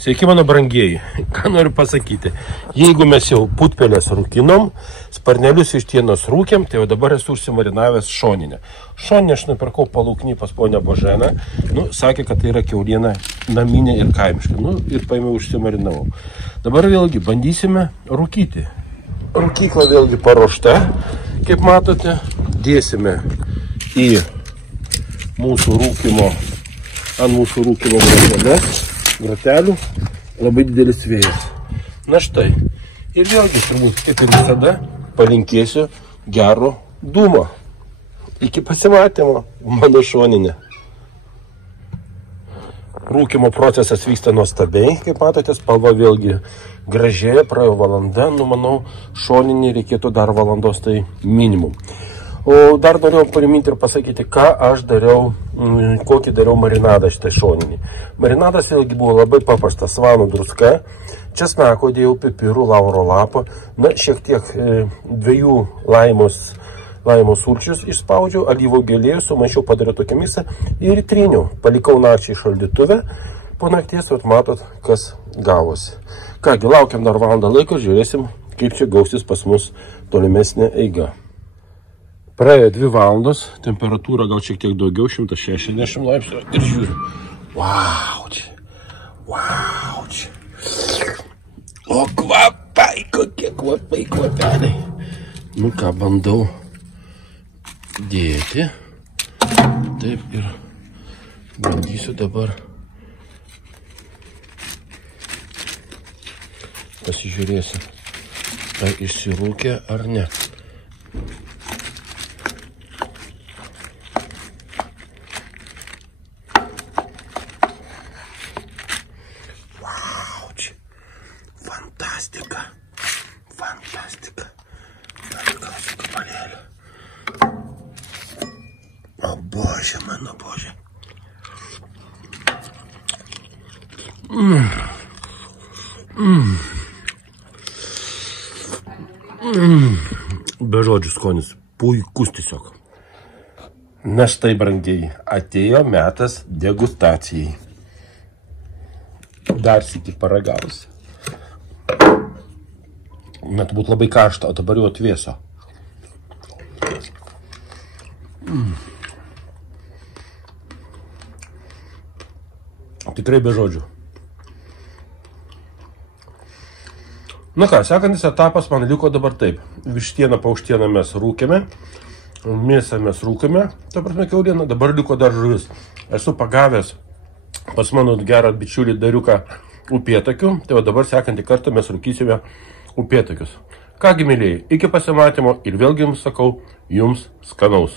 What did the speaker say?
Sveiki mano brangieji, ką noriu pasakyti. Jeigu mes jau putpelės rūkinom, sparnelius iš tienos rūkėm, tai jau dabar esu užsimarinavęs šoninę. Šoninę aš nupirkau palūknį pas ponę Boženą. Sakė, kad tai yra kiauliena naminė ir kaimiška. Ir paėmiau užsimarinavau. Dabar vėlgi bandysime rūkyti. Rūkykla vėlgi paruošta, kaip matote. Dėsime į mūsų rūkimo, ant mūsų rūkimo gratelių labai didelis vėjas. Na štai. Ir vėlgi turbūt, kaip ir visada, palinkėsiu gero dūmo. Iki pasimatymo, mano šoninė. Rūkimo procesas vyksta nuostabiai, kaip matote, spalva vėlgi gražiai, praėjo valanda, manau, šoninį reikėtų dar valandos, tai minimum. O dar norėjau priminti ir pasakyti, ką aš dariau, kokį dariau marinadą šitai šoninį. Marinadas vėlgi buvo labai paprastas, svanų druska, česnako dėjau, pipirų, lauro lapą, šiek tiek 2 laimos sulčius išspaudžiau, alyvuogių aliejų, sumaišiau, padariau tokią miksą ir tryniau. Palikau nakčiai šaldytuve, po nakties, matot, kas gavosi. Kągi, laukiam dar valandą laiko, žiūrėsim, kaip čia gausis pas mus tolimesnė eiga. Praėjo 2 valandos, temperatūra gal šiek tiek daugiau, 160 laipsnių ir žiūriu. Vau, čia. Vau, čia. O kvapai, kokie kvapeliai. Ką, bandau dėti. Taip ir bandysiu dabar pasižiūrėsiu, ar išsirūkė ar ne. Fantastika. Fantastika. Patikausiu kabalėlį. O Bože, mano Bože. Be žodžių skonis. Puikus tiesiog. Na štai, brangieji, atėjo metas degustacijai. Dar sykį paragausi. Net būt labai karšta, o dabar jau atvėso. Tikrai be žodžių. Na ką, sekantis etapas man liko dabar taip. Vištieną, paukštieną mes rūkėme, mėsą mes rūkėme, ta prasme kiaulieną, dabar liko dar žuvis. Esu pagavęs pas mano gerą bičiulį Dariuką upėtakių, tai va dabar sekantį kartą mes rūkysime upėtakius. Kągi, mėlyjei, iki pasimatymo ir vėlgi jums sakau, jums skanaus.